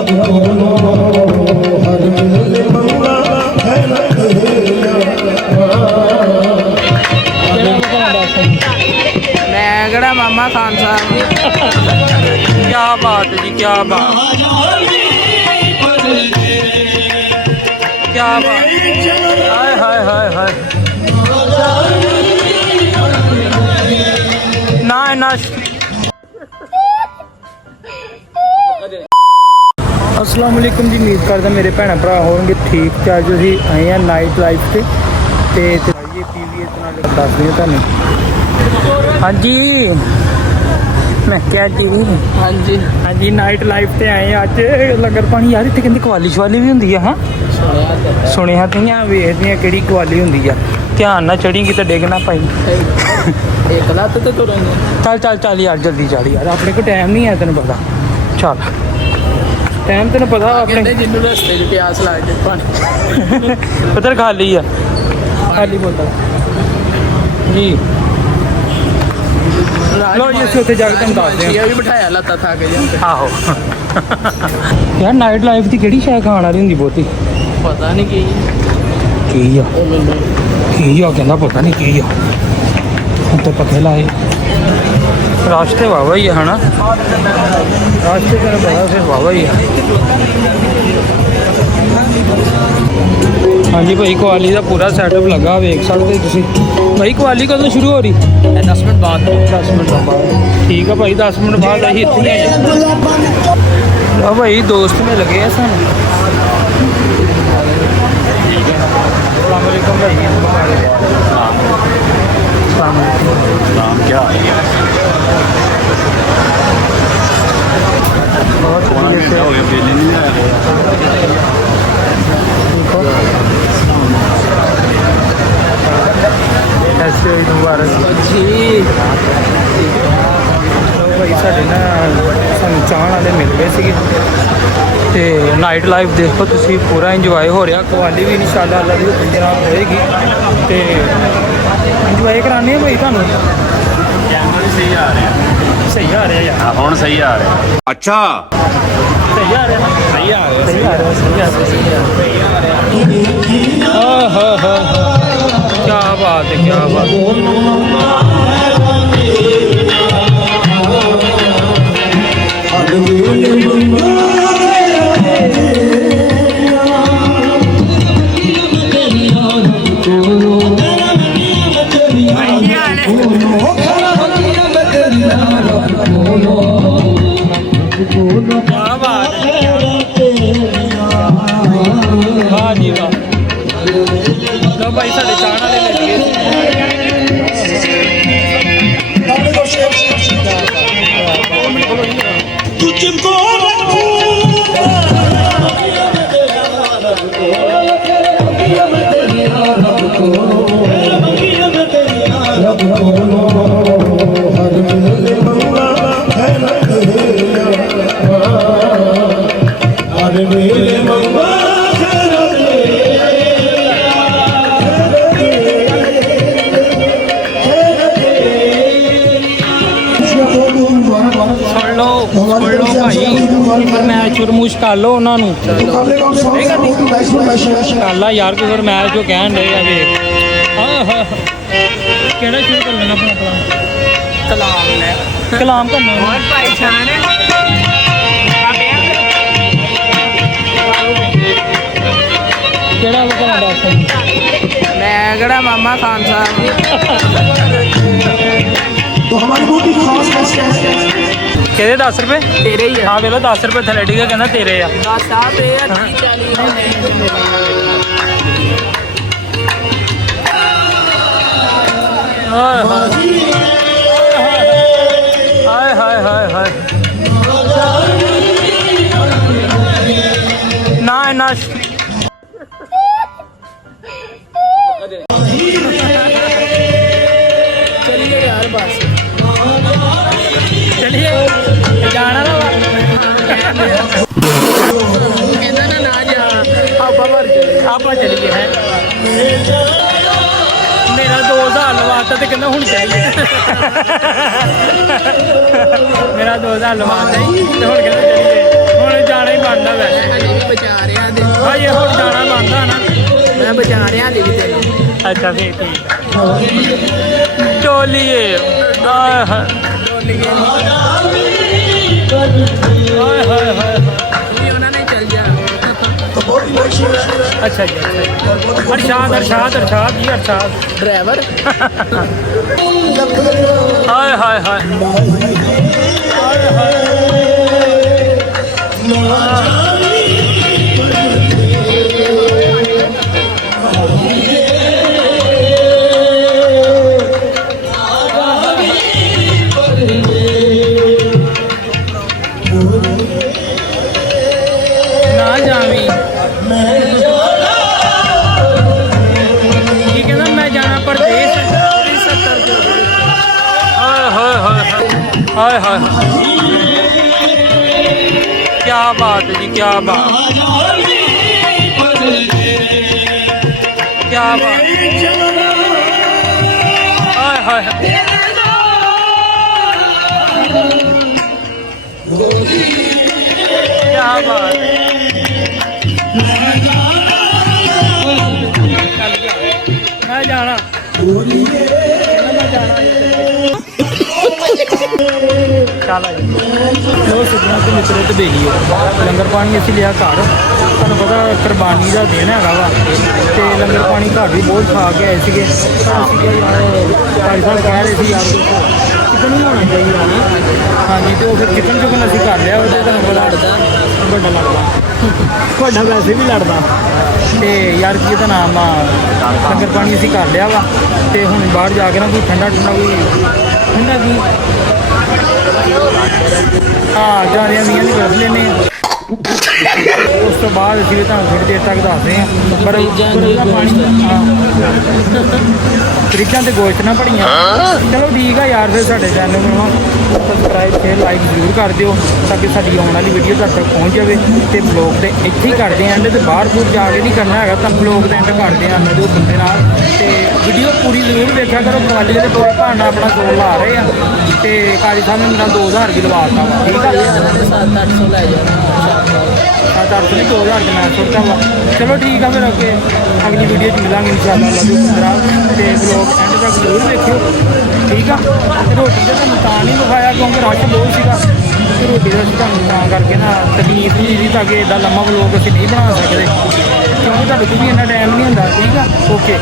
मैं कड़ा मामा खान साहब क्या बात है जी, क्या बात, क्या बात, हाय हाय हाय हाय ना ना। अस्सलाम वालेकुम जी, उम्मीद करदा मेरे भैन भरा होंगे ठीक। ते अज असीं आए हैं नाइट लाइफ से ये पीवीए नाल दस दियां तुहानूं। हाँ जी मैं क्या जी, हाँ जी हाँ जी नाइट लाइफ से आए अज लंगर पानी। यार इत्थे कहंदे कवाली शवाली भी हुंदी है। हाँ सुनिया तुइयां वेखदियां केड़ी कवाली हुंदी आ। ध्यान ना चढ़ी किते डिग ना पाई। एक लत्त ते तुरेंगे। चल चल चल यार जल्दी चल यार, अपने को टाइम नहीं है तेन पता। चल टाइम तेन पता अपने जिन्नू रस्ते च प्यास लग जाए पानी पत्थर खाली है, खाली बोतल जी। लो जी असं उत्थे जाके तुम दस दें भी बिठाया लत्ता था के आहो यार नाइट लाइफ की केड़ी शै खाण वाली हुंदी बहुती पता नहीं की आ कहंदा पता नहीं की आ। तो पखे लाए रास्ते वाहवा ही है ना, रास्ते तेन पता फिर वाहवा ही है। हाँ जी भाई कवाली का पूरा सैटअप लगा वेख सकते तुसी। भाई कवाली कदों शुरू हो रही? 10 मिनट बाद। 10 मिनट बाद ठीक है भाई, 10 मिनट बाद असीं इत्थे ही भाई दोस्त में लगे हैं सानू। अस्सलाम वालेकुम भाई। नाम क्या बहुत हो गया बिल नहीं आया। ऐसे मुबारक जी। भाई साढ़े ना सानू चाहण वाले मिल गए थे ते नाइट लाइफ देखो तुसी पूरा इंजॉय हो रहा। कवाली भी इंशाअल्लाह अल्लाह दी हुक्म दे नाल होएगी ते इंजॉय कराने भाई तुहानू। कैमरा भी सही आ रहा है, सही आ रहा है यार, हुण सही आ रहा है। अच्छा सही आ रहा है, सही आ रहा है, सही आ रहा है, सही आ रहा है। हाँ हाँ हाँ क्या बात है, क्या बात वाह जी वाह। लो भाई साढ़े चाहण वाले मिल गए। मैच फरमूश कर लो उन्होंने कर ला यार कोई फिर मैच जो कह रहे हैं वे। हाँ हाँ केड़ा शुरू कर लेना अपना कलाम कलाम करना केड़ा वो करना दस। मैं केड़ा मामा खान साहब तो हमारी बहुत ही खास कहते 10 रुपए तेरे ही है। हाँ वेलो 10 रुपए थले ठीक है कहना तेरे आ। हाय हाय हाय हाय ना ना चलिए यार बस चलिए जाना ना आप चलिए है मेरा 2000 लवाता तो कहना हूँ चाहिए मेरा 2000 लवाता ही तो हूँ कहना चलिए हूँ जाना ही बनता ਲਈ ਵੀ ਤੈਨੂੰ ਅੱਛਾ ਫੇਰ ਠੀਕ ਚੋਲੀਏ ਹਾਏ ਹਾਏ ਹਾਏ ਹਾਏ ਹਾਏ ਵੀ ਉਹਨਾਂ ਨੇ ਚੱਲ ਜਾ ਅੱਛਾ ਜੀ ਅਰਸ਼ਾਦ ਅਰਸ਼ਾਦ ਅਰਸ਼ਾਦ ਜੀ ਅਰਸ਼ਾਦ ਡਰਾਈਵਰ ਹਾਏ ਹਾਏ ਹਾਏ ਹਾਏ ਹਾਏ ਨਾ ਜਾਵੀਂ ਕੀ ਕਹਿੰਦਾ ਮੈਂ ਜਾਣਾ ਪਰਦੇਸ ਹਾਏ ਹਾਏ ਹਾਏ ਹਾਏ ਹਾਏ ਕੀ ਬਾਤ ਹੈ ਜੀ ਕੀ ਬਾਤ ਕੀ ਬਾਤ ਹਾਏ ਹਾਏ क्या बात मैं जाना चल लो सुजना तो मित्रों तो बेली लंगर पानी असी लिया घर तुहानू पता कुरबानी का दिन है वा तो लंगर पानी घर भी बहुत खा के आए थे भाई साहब कह रहे थे यार चिकन भी होना चाहिए हाँ जी तो फिर चिकन चुकन असी कर लिया वो तुहानू पता ਵੱਡਾ ਲੜਦਾ ਵੱਡਾ ਵੈਸੇ ਵੀ ਲੜਦਾ ਤੇ ਯਾਰ ਕੀ ਇਹਦਾ ਨਾਮ ਆ ਲੰਗਰ ਪਾਣੀ ਅਸੀਂ ਕਰ ਲਿਆ ਵਾ ਤੇ ਹੁਣ ਬਾਹਰ ਜਾ ਕੇ ਨਾ ਕੋਈ ਠੰਡਾ ਠੰਡਾ ਕੋਈ ਠੰਡਾ ਕੀ ਹਾਂ ਜਾਣਿਆ ਵੀਆਂ ਦੀ ਕਰ ਲੈਨੇ ਉਸ ਤੋਂ ਬਾਅਦ ਅਸੀਂ ਤੁਹਾਨੂੰ ਥੋੜੀ ਦੇਰ ਤੱਕ ਦੱਸਦੇ ਹਾਂ ਪਰ ਪਾਣੀ ਫਰਿੱਜਾਂ ਤੇ ਗੋਸ਼ਤ ਨਾ ਭੜੀਆਂ ਚਲੋ ਠੀਕ ਆ ਯਾਰ ਫਿਰ ਸਾਡੇ ਚੈਨਲ ਨੂੰ ਸਬਸਕ੍ਰਾਈਬ ਤੇ ਲਾਈਕ ਜ਼ਰੂਰ ਕਰ ਦਿਓ ਤਾਂ ਕਿ ਸਾਡੀ ਆਉਣ ਵਾਲੀ ਵੀਡੀਓ ਤੁਹਾਡੇ ਤੱਕ ਪਹੁੰਚ ਜਾਵੇ ਤੇ ਬਲੌਗ ਤੇ ਇੱਥੇ ਹੀ ਕਰਦੇ ਆਂ ਐਂਡ ਤੇ ਬਾਹਰ ਬੂਰ ਜਾ ਕੇ ਨਹੀਂ ਕਰਨਾ ਹੈਗਾ ਤਾਂ ਬਲੌਗ ਦੇ ਐਂਡ ਕਰਦੇ ਆਂ ਇਹਨਾਂ ਦੇ ਬੰਦੇ ਨਾਲ ਤੇ ਵੀਡੀਓ ਪੂਰੀ ਜ਼ਰੂਰ ਦੇਖਿਆ ਕਰੋ ਕਵਾਲੀ ਦੇ ਪੂਰੇ ਭਾਣਾ ਆਪਣਾ ਜ਼ੋਰ ਲਾ ਰਹੇ ਆ ਤੇ ਕਾਲੀ ਸਾਹਿਬ ਨੇ ਮੇਰਾ 2000 ਵੀ ਲਵਾਤਾ ਵਾ ਠੀਕ ਆ 700-800 ਲੈ ਜਾਣਾ 7-800 ਨਹੀਂ 2000 ਦਾ ਮੈਂ ਸੋਚਿਆ ਵਾ ਚਲੋ ਠੀਕ ਆ ਫਿਰ ਅੱਗੇ ਅਗਲੀ ਵੀਡੀਓ 'ਚ ਮਿਲਾਂਗੇ ਇਨਸ਼ਾਅੱਲਾ ਤੇ ਬਲੌਗ ਐਂਡ ਤੱਕ ਜ਼ਰੂਰ ਦੇਖਿਓ ਠੀਕ ਆ ਤੇ ਰੋਟੀ ਦਾ ਤੁਹਾਨੂੰ ਤਾਂ ਨਹੀਂ ਵਿਖਾਇਆ ਕਿਉਂਕਿ ਰਸ਼ ਬਹੁਤ ਸੀਗਾ ਤੇ ਰੋਟੀ ਦਾ ਅਸੀਂ ਤੁਹਾਨੂੰ ਤਾਂ ਕਰਕੇ ਨਾ ਤਕਲੀਫ ਨਹੀਂ ਸੀ ਤਾਂ ਕਿ ਇੱਦਾਂ ਲੰਮਾ ਬਲੌਗ ਅਸੀਂ ਨਹੀਂ ਬਣਾ ਸਕਦੇ ਕਿਉਂਕਿ ਤੁਹਾਡੇ ਕੋਲ ਵੀ ਇੰਨਾ ਟਾਈਮ ਨਹੀਂ ਹੁੰਦਾ ਠੀਕ ਆ ਓਕੇ